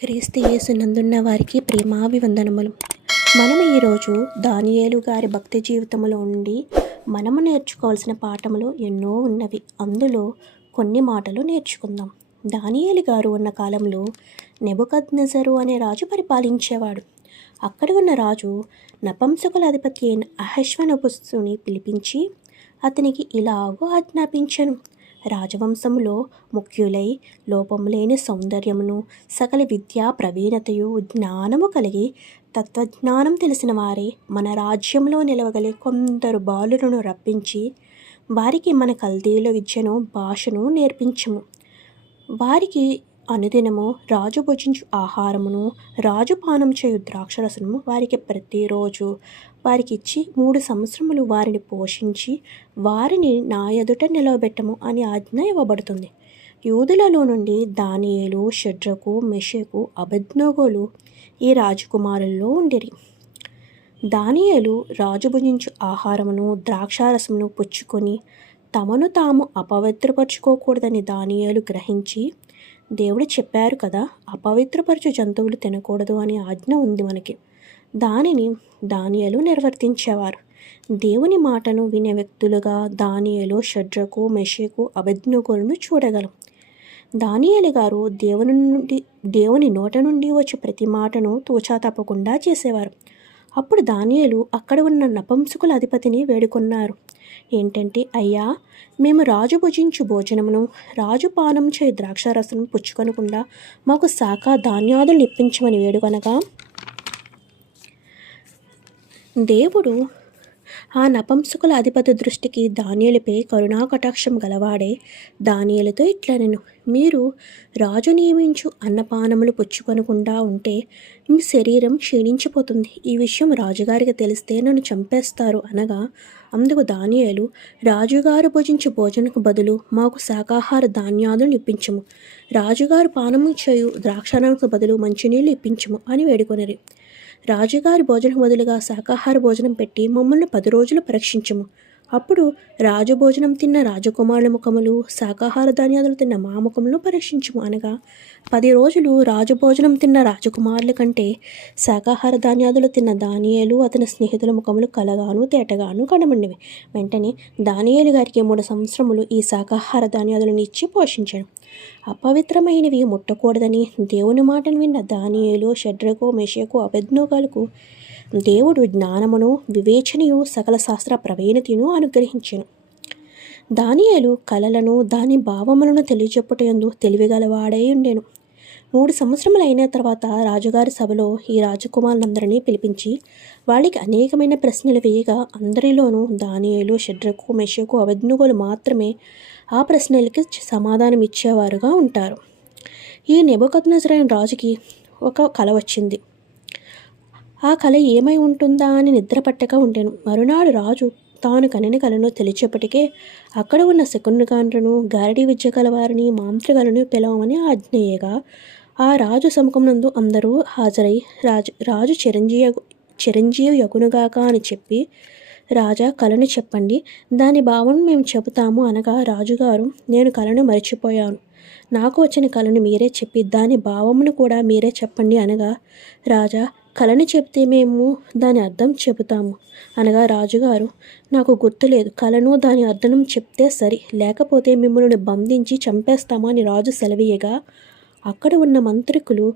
క్రీస్తు యేసునందున్న వారికి ప్రేమాభివందనములు. మనము ఈరోజు దానియేలు గారి భక్తి జీవితంలో ఉండి మనము నేర్చుకోవాల్సిన పాఠములు ఎన్నో ఉన్నవి. అందులో కొన్ని మాటలు నేర్చుకుందాం. దానియేలు గారు ఉన్న కాలంలో నెబుకద్నెజరు అనే రాజు పరిపాలించేవాడు. అక్కడ ఉన్న రాజు నపంసకుల అధిపతి అయిన అహశ్వనపుస్తుని పిలిపించి అతనికి ఇలాగూ ఆజ్ఞాపించను. రాజవంశంలో ముఖ్యులై లోపములేని లేని సౌందర్యమును సకల విద్యా ప్రవీణతయు జ్ఞానము కలిగి తత్వజ్ఞానం తెలిసిన వారే. మన రాజ్యంలో నిలవగలే కొందరు బాలులను రప్పించి వారికి మన కల్దీల విద్యను భాషను నేర్పించము. వారికి అనుదినము రాజు భుజించు ఆహారమును రాజు పానం చేయు ద్రాక్షరసము వారికి ప్రతిరోజు వారికి ఇచ్చి మూడు సంవత్సరములు వారిని పోషించి వారిని నా ఎదుట నిలవబెట్టము అని ఆజ్ఞ ఇవ్వబడుతుంది. యూదులలో నుండి దానియేలు షడ్రకు మెషకు అభిజ్ఞోగోలు ఈ రాజకుమారుల్లో ఉండిరి. దానియేలు రాజు భుజించు ఆహారమును ద్రాక్షారసమును పుచ్చుకొని తమను తాము అపవిత్రపరచుకోకూడదని దానియాలు గ్రహించి దేవుడు చెప్పారు కదా అపవిత్రపరచు జంతువులు తినకూడదు అని ఆజ్ఞ ఉంది మనకి. దానిని దానియలు నిర్వర్తించేవారు. దేవుని మాటను వినే వ్యక్తులుగా దానియలు షడ్రకు మెషకు అభిజ్ఞకులను చూడగలం. దానియలు గారు దేవుని నుండి దేవుని నోట నుండి వచ్చే ప్రతి మాటను తూచా తప్పకుండా చేసేవారు. అప్పుడు దానియలు అక్కడ ఉన్న నపంసకుల అధిపతిని వేడుకొన్నారు. ఏంటంటే అయ్యా మేము రాజు భుజించు భోజనమును రాజు పానం చే ద్రాక్షారసం పుచ్చుకొనకుండా మాకు శాఖ ధాన్యాదులు ఇప్పించమని వేడుకొనగా దేవుడు ఆ నపంసకుల అధిపతి దృష్టికి దానియలపై కరుణా కటాక్షం గలవాడే దానియలతో ఇట్లా నేను. మీరు రాజు నియమించు అన్నపానములు పుచ్చుకొనకుండా ఉంటే మీ శరీరం క్షీణించిపోతుంది. ఈ విషయం రాజుగారికి తెలిస్తే నన్ను చంపేస్తారు అనగా అందుకు ధాన్యాలు రాజుగారు భుజించు భోజనకు బదులు మాకు శాకాహార ధాన్యాలను ఇప్పించము రాజుగారు పానము చేయు ద్రాక్షారానికి బదులు మంచినీళ్ళు ఇప్పించము అని వేడుకొనిరి. రాజుగారి భోజనం బదులుగా శాకాహార భోజనం పెట్టి మమ్మల్ని పది రోజులు పరీక్షించము. అప్పుడు రాజు భోజనం తిన్న రాజకుమారుల ముఖములు శాకాహార ధాన్యాలు తిన్న మా ముఖములను పరీక్షించుము అనగా పది రోజులు రాజు భోజనం తిన్న రాజకుమారుల కంటే శాకాహార ధాన్యాదులు తిన్న దానియేలు అతని స్నేహితుల ముఖములు కలగాను తేటగాను కనబడినవి. వెంటనే దానియేలు గారికి మూడు సంవత్సరములు ఈ శాకాహార ధాన్యాదులను ఇచ్చి పోషించాడు అపవిత్రమైనవి ముట్టకూడదని దేవుని మాటను విన్న దానియేలు షడ్రకు మెషకు అభిజ్ఞోగాలకు దేవుడు జ్ఞానమును వివేచనయు సకల శాస్త్ర ప్రవీణతను అనుగ్రహించెను. దానియలు కలలను దాని భావములను తెలియచెప్పుటందు తెలివిగలవాడై ఉండెను. మూడు సంవత్సరములైన తర్వాత రాజుగారి సభలో ఈ రాజకుమారులందరినీ పిలిపించి వాళ్ళకి అనేకమైన ప్రశ్నలు వేయగా అందరిలోనూ దానియలు షడ్రకు మెషకు అభిజ్ఞుగులు మాత్రమే ఆ ప్రశ్నలకి సమాధానం ఇచ్చేవారుగా ఉంటారు. ఈ నెబకద్నజరైన రాజుకి ఒక కల వచ్చింది. ఆ కళ ఏమై ఉంటుందా అని నిద్రపట్టక ఉండెను. మరునాడు రాజు తాను కనని కలను తెలిచేపటికే అక్కడ ఉన్న శకునుగాండ్రను గారడి విద్య కలవారిని మాంత్రికలను పిలవమని ఆజ్ఞేయగా ఆ రాజు సముఖమునందు అందరూ హాజరై రాజు రాజు చిరంజీవి చిరంజీవి యగునుగాక అని చెప్పి రాజా కలను చెప్పండి. దాని భావం మేము చెబుతాము అనగా రాజుగారు నేను కలను మర్చిపోయాను. నాకు వచ్చిన కలను మీరే చెప్పి దాని భావమును కూడా మీరే చెప్పండి అనగా రాజా కళని చెప్తే మేము దాని అర్థం చెబుతాము. అనగా రాజుగారు నాకు గుర్తులేదు. కళను దాని అర్థం చెప్తే సరి. లేకపోతే మిమ్మల్ని బంధించి చంపేస్తామని రాజు సెలవీయగా అక్కడ ఉన్న మంత్రికులు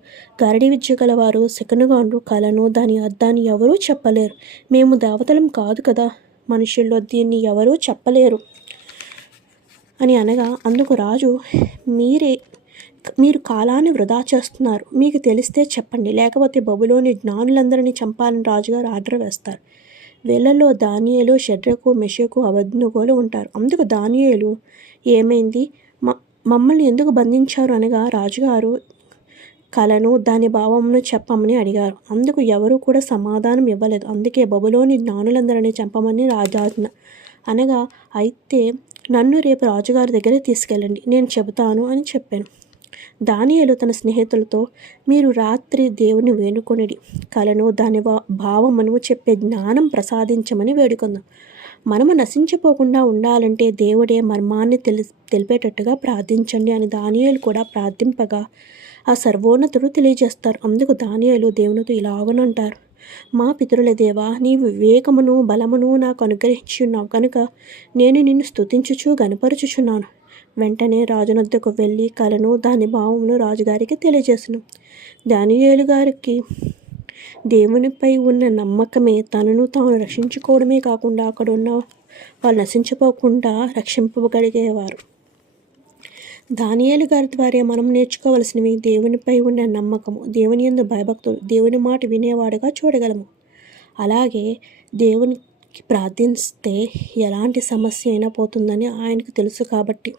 గరడి విద్య గలవారు శకనుగాండ్రు కళను దాని అర్థాన్ని ఎవరూ చెప్పలేరు. మేము దేవతలం కాదు కదా మనుషుల్లో దీన్ని ఎవరూ చెప్పలేరు. అని అనగా అందుకు రాజు మీరే మీరు కాలాన్ని వృధా చేస్తున్నారు. మీకు తెలిస్తే చెప్పండి. లేకపోతే బబులోని జ్ఞానులందరినీ చంపాలని రాజుగారు ఆర్డర్ వేస్తారు. వీళ్ళలో దానియలు షడ్రకు మెషకు అబద్నుగోలు ఉంటారు. అందుకు దానియలు ఏమైంది? మమ్మల్ని ఎందుకు బంధించారు అనగా రాజుగారు కలను దాని భావమును చెప్పమని అడిగారు. అందుకు ఎవరు కూడా సమాధానం ఇవ్వలేదు. అందుకే బబులోని జ్ఞానులందరినీ చంపమని రాజాజ్ఞ అనగా అయితే నన్ను రేపు రాజుగారి దగ్గర తీసుకెళ్ళండి. నేను చెబుతాను అని చెప్పాను. దానియలు తన స్నేహితులతో మీరు రాత్రి దేవుని వేడుకొనిడి కలను దాని భావమును చెప్పే జ్ఞానం ప్రసాదించమని వేడుకుందాం. మనము నశించిపోకుండా ఉండాలంటే దేవుడే మర్మాన్ని తెలి తెలిపేటట్టుగా ప్రార్థించండి అని దానియలు కూడా ప్రార్థింపగా ఆ సర్వోన్నతుడు తెలియజేస్తారు. అందుకు దానియాలు దేవునితో ఇలాగనంటారు. మా పితరుల దేవా నీ వివేకమును బలమును నాకు అనుగ్రహించున్నావు కనుక నేను నిన్ను స్తుతించుచు గనపరుచుచున్నాను వెంటనే రాజునొద్దకు వెళ్ళి కలను దాని భావమును రాజుగారికి తెలియజేసను. దానియేలు గారికి దేవునిపై ఉన్న నమ్మకమే తనను తాను రక్షించుకోవడమే కాకుండా అక్కడ ఉన్న వాళ్ళు నశించిపోకుండా రక్షింపగలిగేవారు దానియేలు గారి ద్వారా మనం నేర్చుకోవలసినవి దేవునిపై ఉన్న నమ్మకము దేవుని యందు భయభక్తులు దేవుని మాట వినేవాడుగా చూడగలము. అలాగే దేవునికి ప్రార్థిస్తే ఎలాంటి సమస్య అయినా పోతుందని ఆయనకు తెలుసు కాబట్టి.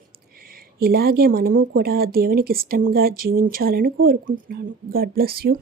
ఇలాగే మనము కూడా దేవునికి ఇష్టంగా జీవించాలని కోరుకుంటున్నాను. God bless you